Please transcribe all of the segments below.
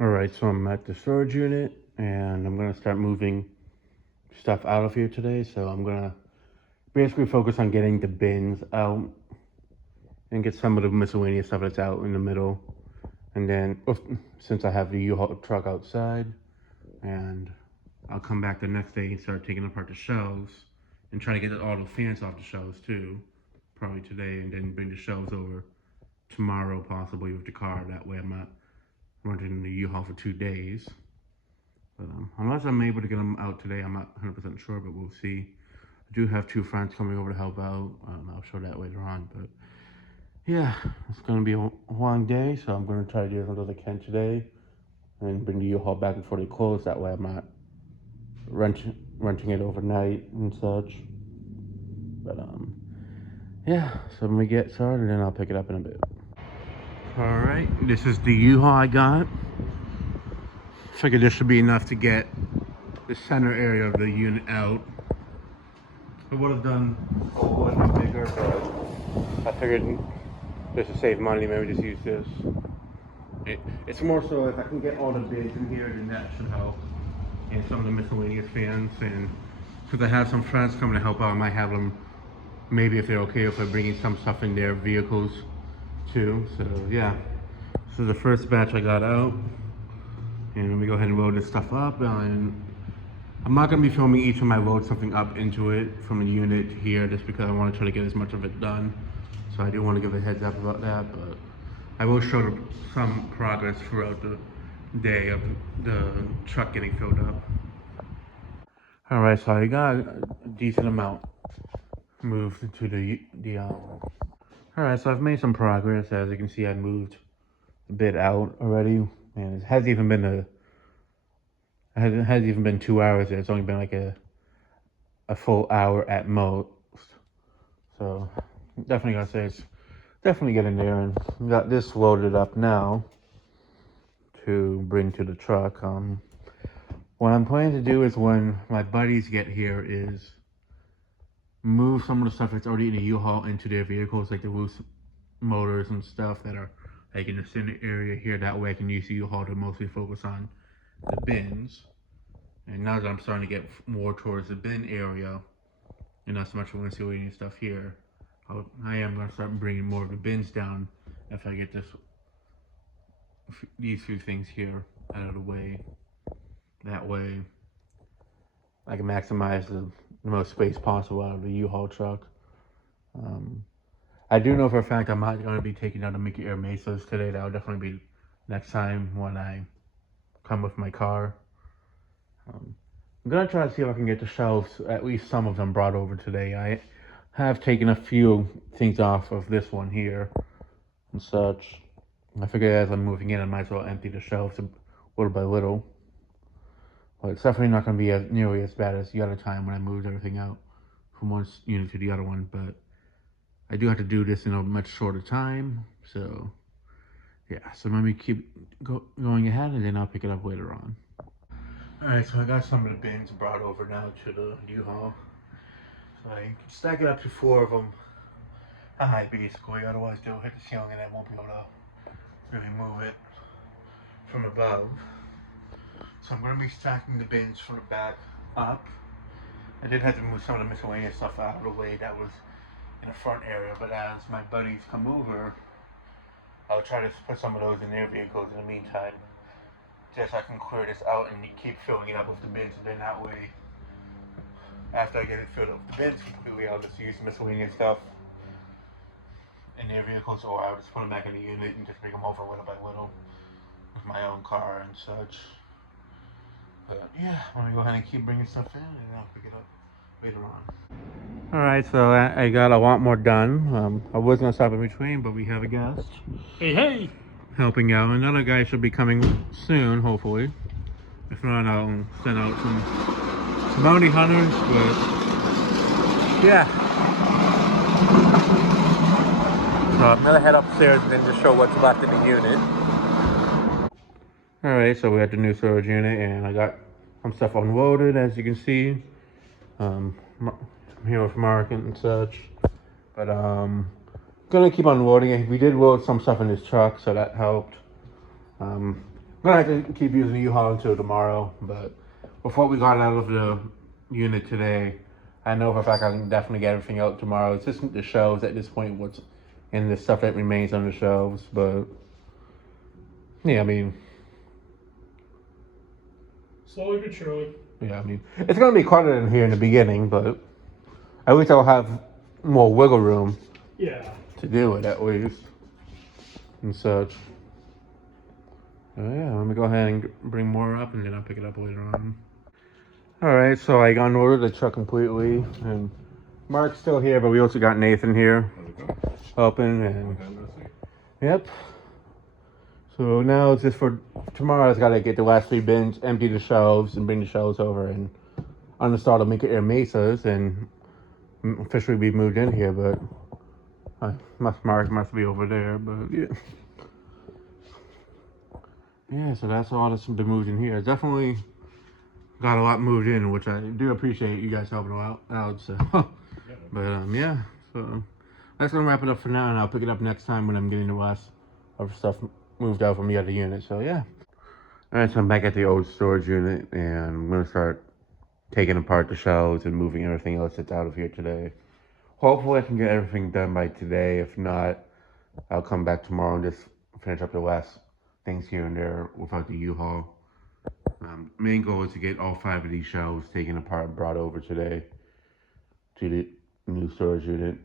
Alright, so I'm at the storage unit and I'm gonna start moving stuff out of here today. So I'm gonna basically focus on getting the bins out and get some of the miscellaneous stuff that's out in the middle. And then, since I have the U-Haul truck outside, and I'll come back the next day and start taking apart the shelves and try to get all the fans off the shelves too, probably today, and then bring the shelves over tomorrow, possibly with the car. That way I'm not renting the U-Haul for 2 days. But unless I'm able to get them out today, I'm not 100% sure, but we'll see. I do have two friends coming over to help out. I'll show that later on. But yeah, it's going to be a long day, so I'm going to try to do as much as I can today and bring the U-Haul back before they close. That way I'm not renting it overnight and such. But yeah, so when we get started, then I'll pick it up in a bit. Alright, this is the U-Haul I got. Figured this should be enough to get the center area of the unit out. I would have done a little bit bigger, but I figured just to save money, maybe just use this. It's more so if I can get all the bids in here, then that should help. And some of the miscellaneous fans, and because I have some friends coming to help out, I might have them, maybe if they're okay if I'm bringing some stuff in their vehicles too. So yeah, this is the first batch I got out. And let me go ahead and load this stuff up. And I'm not going to be filming each time I load something up into it from the unit here, just because I want to try to get as much of it done. So I do want to give a heads up about that, but I will show some progress throughout the day of the truck getting filled up. Alright, so I got a decent amount moved into the Alright, so I've made some progress. As you can see, I moved a bit out already. And it hasn't even been 2 hours yet. It's only been like a full hour at most. So definitely gotta say it's definitely getting there, and got this loaded up now to bring to the truck. What I'm planning to do is when my buddies get here is move some of the stuff that's already in the U-Haul into their vehicles, like the loose motors and stuff that are like in the center area here. That way I can use the U-Haul to mostly focus on the bins. And now that I'm starting to get more towards the bin area and not so much miscellaneous stuff here, I am going to start bringing more of the bins down if I get these few things here out of the way. That way I can maximize the most space possible out of the U-Haul truck. I do know for a fact I'm not going to be taking down the Mickey Air Mesas today. That'll definitely be next time when I come with my car. I'm going to try to see if I can get the shelves, at least some of them, brought over today. I have taken a few things off of this one here and such. I figured as I'm moving in, I might as well empty the shelves little by little. But it's definitely not going to be nearly as bad as the other time when I moved everything out from one unit to the other one. But I do have to do this in a much shorter time. So yeah, so let me keep going ahead, and then I'll pick it up later on. Alright, so I got some of the bins brought over now to the U-Haul. So I can stack it up to 4 of them high, basically. Otherwise they'll hit the ceiling and I won't be able to really move it from above. So I'm going to be stacking the bins from the back up. I did have to move some of the miscellaneous stuff out of the way that was in the front area, but as my buddies come over, I'll try to put some of those in their vehicles in the meantime. Just so I can clear this out and keep filling it up with the bins, and then that way, after I get it filled up with the bins completely, I'll just use miscellaneous stuff in their vehicles, or I'll just put them back in the unit and just bring them over little by little with my own car and such. But yeah, I'm gonna go ahead and keep bringing stuff in, and I'll pick it up later on. Alright, so I got a lot more done. I was gonna stop in between, but we have a guest. Hey! Helping out. Another guy should be coming soon, hopefully. If not, I'll send out some bounty hunters, but yeah. So I'm gonna head upstairs and then just show what's left in the unit. Alright, so we had the new storage unit, and I got some stuff unloaded, as you can see. I'm here with Mark and such. But gonna keep unloading it. We did load some stuff in his truck, so that helped. gonna have to keep using the U-Haul until tomorrow, but with what we got out of the unit today, I know for a fact I can definitely get everything out tomorrow. It's just the shelves at this point, what's in the stuff that remains on the shelves, but yeah, I mean, Slowly but surely. yeah, I mean, it's gonna be cluttered in here in the beginning, but at least I'll have more wiggle room Yeah. to do it at least and such. Yeah, let me go ahead and bring more up, and then I'll pick it up later on. All right, so I unloaded the truck completely, and Mark's still here, but we also got Nathan here helping, and yep. So now it's just for tomorrow. I gotta get the last 3 bins, empty the shelves, and bring the shelves over and uninstall the Make It Air Mesas, and officially be moved in here. But Mark must be over there. But yeah, yeah. So that's all that's been moved in here. Definitely got a lot moved in, which I do appreciate you guys helping out. So, but yeah. So that's gonna wrap it up for now, and I'll pick it up next time when I'm getting the last of stuff moved out from the other unit. So yeah. All right, so I'm back at the old storage unit, and I'm gonna start taking apart the shelves and moving everything else that's out of here today. Hopefully, I can get everything done by today. If not, I'll come back tomorrow and just finish up the last things here and there without the U-Haul. Main goal is to get all 5 of these shelves taken apart and brought over today to the new storage unit.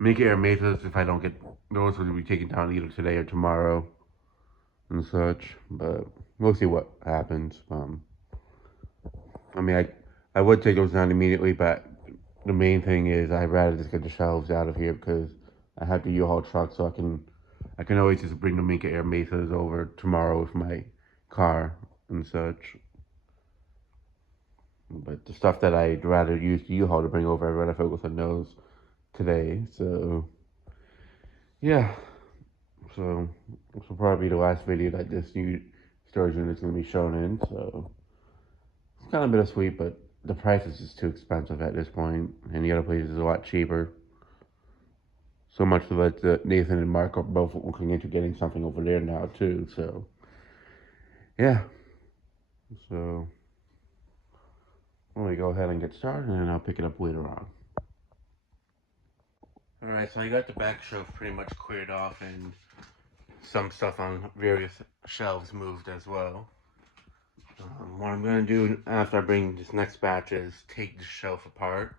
Make air mesas, if I don't get those, will be taken down either today or tomorrow and such. But we'll see what happens. I mean, I would take those down immediately, but the main thing is I'd rather just get the shelves out of here because I have the U-Haul truck, so I can always just bring the Minka Air Mesas over tomorrow with my car and such. But the stuff that I'd rather use the U-Haul to bring over, I'd rather focus on those today. So yeah, so this will probably be the last video that this new storage unit is going to be shown in. So it's kind of bittersweet, but the price is just too expensive at this point, and the other place is a lot cheaper. So much so that Nathan and Mark are both looking into getting something over there now too. So yeah, so let me go ahead and get started, and I'll pick it up later on. All right, so I got the back shelf pretty much cleared off, and some stuff on various shelves moved as well. What I'm gonna do after I bring this next batch is take the shelf apart,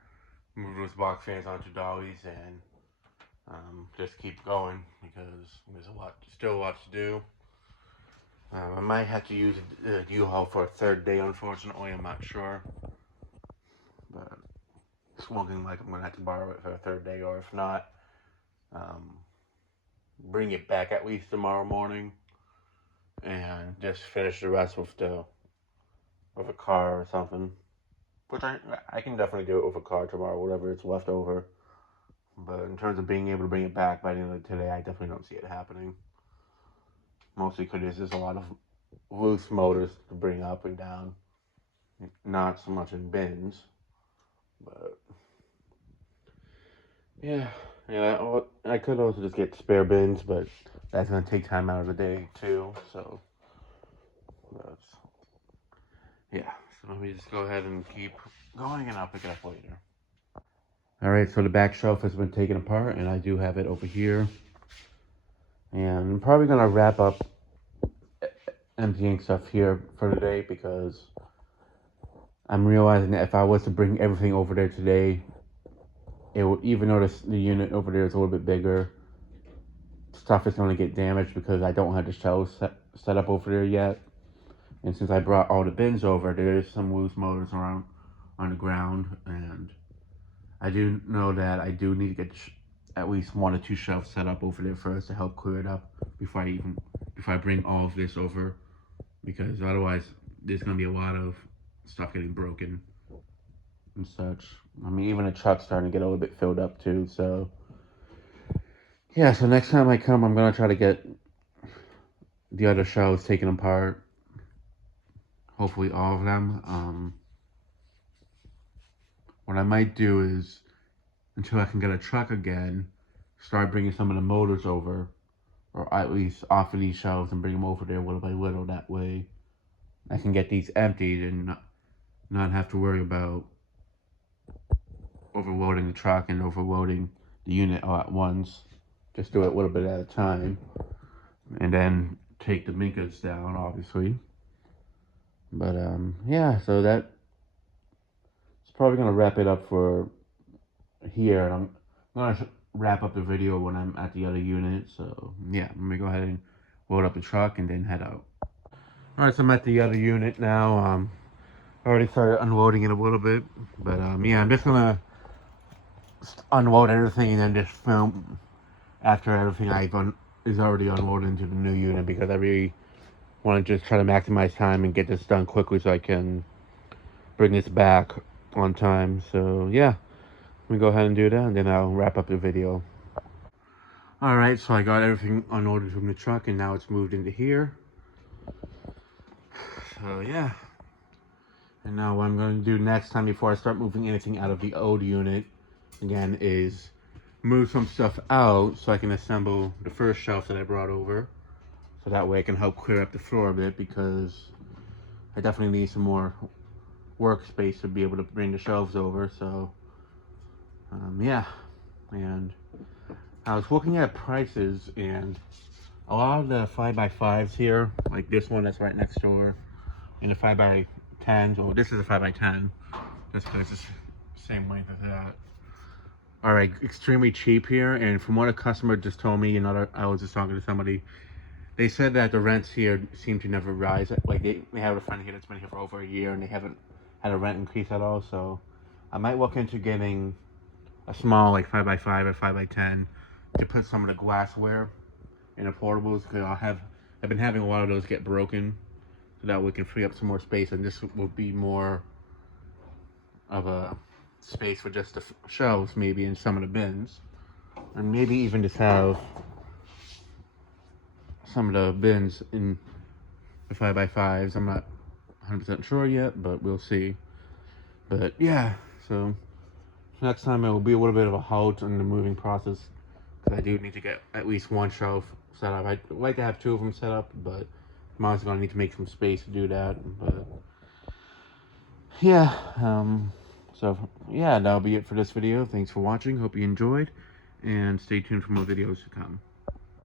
move those box fans onto dollies, and just keep going because there's still a lot to do. I might have to use a U-Haul for a third day, unfortunately. I'm not sure, but it's looking like I'm gonna have to borrow it for a third day, or if not, um, bring it back at least tomorrow morning and just finish the rest with a car or something. Which I can definitely do it with a car tomorrow, whatever it's left over. But in terms of being able to bring it back by the end of today, I definitely don't see it happening. Mostly because there's just a lot of loose motors to bring up and down. Not so much in bins, but yeah, yeah. I could also just get spare bins, but that's gonna take time out of the day too. So that's yeah. So let me just go ahead and keep going, and I'll pick it up later. All right, so the back shelf has been taken apart, and I do have it over here. And I'm probably gonna wrap up emptying stuff here for today because I'm realizing that if I was to bring everything over there today, it will, even though the unit over there is a little bit bigger, stuff is going to get damaged because I don't have the shelves set up over there yet. And since I brought all the bins over, there is some loose motors around on the ground, and I do know that I do need to get at least 1 or 2 shelves set up over there first to help clear it up before I bring all of this over, because otherwise there's going to be a lot of stuff getting broken and such. I mean, even the truck's starting to get a little bit filled up too, so yeah, so next time I come, I'm gonna try to get the other shelves taken apart. Hopefully all of them. What I might do is, until I can get a truck again, start bringing some of the motors over or at least off of these shelves and bring them over there little by little. That way I can get these emptied and not have to worry about overloading the truck and overloading the unit all at once. Just do it a little bit at a time, and then take the Minkas down, obviously. But yeah, so that's probably gonna wrap it up for here. And I'm gonna wrap up the video when I'm at the other unit. So yeah, let me go ahead and load up the truck and then head out. All right, so I'm at the other unit now. I already started unloading it a little bit, but yeah, I'm just gonna unload everything and then just film after everything is already unloaded into the new unit, because I really want to just try to maximize time and get this done quickly so I can bring this back on time. So yeah, let me go ahead and do that, and then I'll wrap up the video. All right, so I got everything unloaded from the truck, and now it's moved into here. So yeah, and now what I'm going to do next time before I start moving anything out of the old unit again is move some stuff out so I can assemble the first shelf that I brought over, so that way I can help clear up the floor a bit, because I definitely need some more workspace to be able to bring the shelves over. So yeah, and I was looking at prices, and a lot of the 5x5s here, like this one that's right next door, and the 5x10s, well, this is a 5x10 just because it's the same length as that, are like extremely cheap here. And from what a customer just told me, I was just talking to somebody, they said that the rents here seem to never rise. Like they have a friend here that's been here for over a year, and they haven't had a rent increase at all. So I might look into getting a small like 5x5 or 5x10 to put some of the glassware in the portables, because I've been having a lot of those get broken, so that we can free up some more space, and this will be more of a space for just the shelves, maybe in some of the bins, and maybe even just have some of the bins in the 5x5s. I'm not 100% sure yet, but we'll see. But yeah, so next time it will be a little bit of a halt in the moving process, because I do need to get at least one shelf set up. I'd like to have two of them set up, but I'm also going to need to make some space to do that. But yeah, so yeah, that'll be it for this video. Thanks for watching. Hope you enjoyed, and stay tuned for more videos to come.